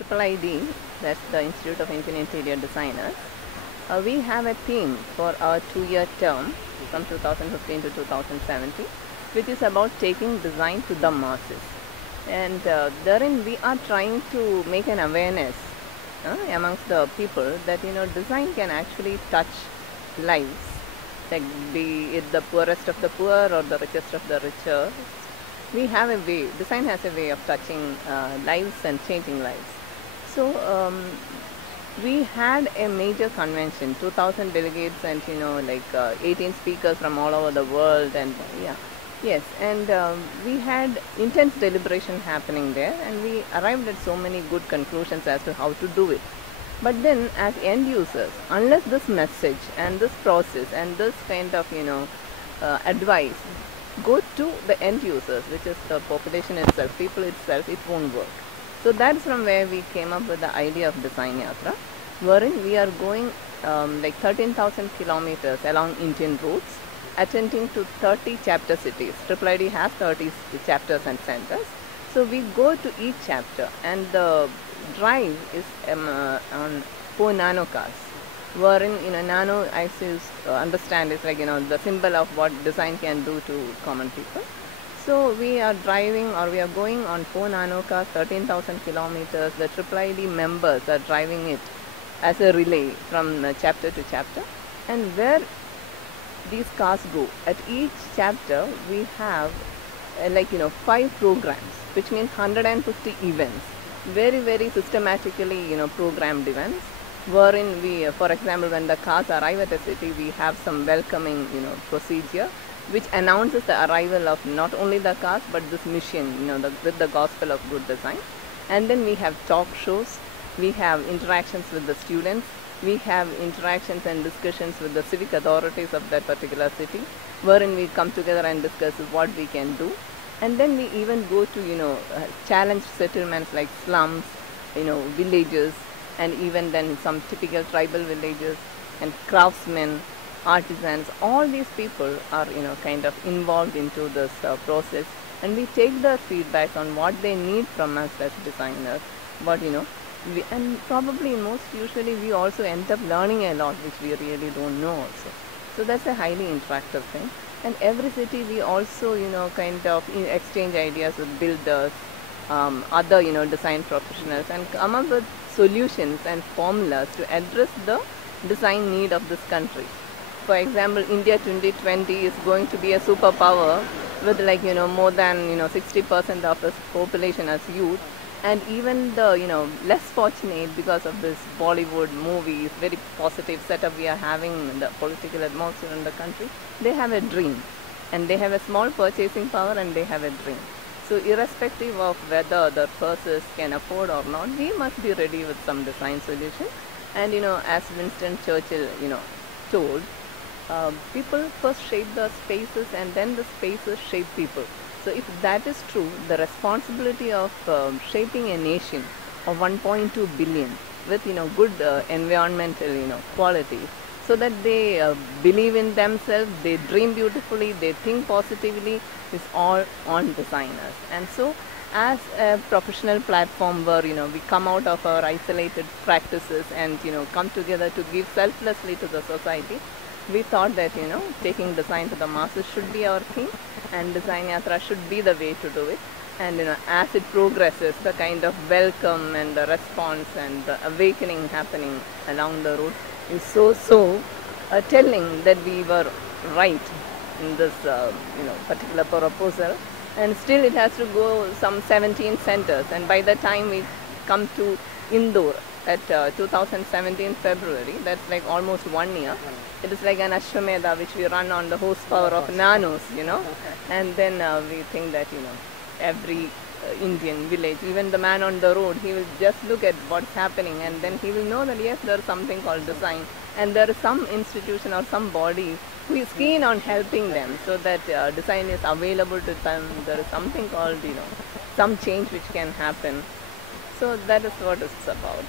IIID, that's the Institute of Indian Interior Designers, we have a theme for our 2-year term from 2015 to 2017, which is about taking design to the masses. And therein we are trying to make an awareness amongst the people that design can actually touch lives, like be it the poorest of the poor or the richest of the richer. We have a way, design has a way of touching lives and changing lives. So we had a major convention, 2,000 delegates and 18 speakers from all over the world, and we had intense deliberation happening there, and we arrived at so many good conclusions as to how to do it. But then as end users, unless this message and this process and this kind of advice go to the end users, which is the population itself, people itself, it won't work. So that's from where we came up with the idea of Design Yatra, wherein we are going 13,000 kilometers along Indian roads, attending to 30 chapter cities. IIID has 30 chapters and centers. So we go to each chapter, and the drive is on 4 nano cars, wherein nano, I understand, is like the symbol of what design can do to common people. So we are driving, or we are going on 4 nano cars, 13,000 kilometers. The IIID members are driving it as a relay from chapter to chapter, and where these cars go, at each chapter we have 5 programs, which means 150 events, very systematically programmed events, wherein we, for example, when the cars arrive at a city, we have some welcoming procedure which announces the arrival of not only the cars but this mission with the gospel of good design. And then we have talk shows, we have interactions with the students, we have interactions and discussions with the civic authorities of that particular city, wherein we come together and discuss what we can do. And then we even go to challenged settlements like slums, villages, and even then some typical tribal villages, and craftsmen, artisans. All these people are kind of involved into this process, and we take their feedback on what they need from us as designers. But and probably usually we also end up learning a lot which we really don't know also. So that's a highly interactive thing. And every city we also kind of exchange ideas with builders, other design professionals, and come up with solutions and formulas to address the design need of this country. For example, India 2020 is going to be a superpower with more than 60% of its population as youth, and even the less fortunate, because of this Bollywood movies, very positive setup we are having in the political atmosphere in the country, they have a dream, and they have a small purchasing power, and they have a dream. So irrespective of whether the purses can afford or not, we must be ready with some design solution. And as Winston Churchill told, people first shape the spaces, and then the spaces shape people. So if that is true, the responsibility of shaping a nation of 1.2 billion with good environmental qualities, so that they believe in themselves, they dream beautifully, they think positively, is all on designers. And so as a professional platform where we come out of our isolated practices and come together to give selflessly to the society, we thought that taking design to the masses should be our theme, and Design Yatra should be the way to do it. And as it progresses, the kind of welcome and the response and the awakening happening along the route is so telling that we were right in this particular proposal. And still it has to go some 17 centers, and by the time we come to Indore at 2017 February, that's like almost 1 year. It is like an Ashwamedha which we run on the horsepower of nanos, and then we think that every Indian village, even the man on the road, he will just look at what's happening, and then he will know that yes, there is something called design, and there is some institution or some body who is keen on helping them, so that design is available to them. There is something called some change which can happen. So that is what it's about.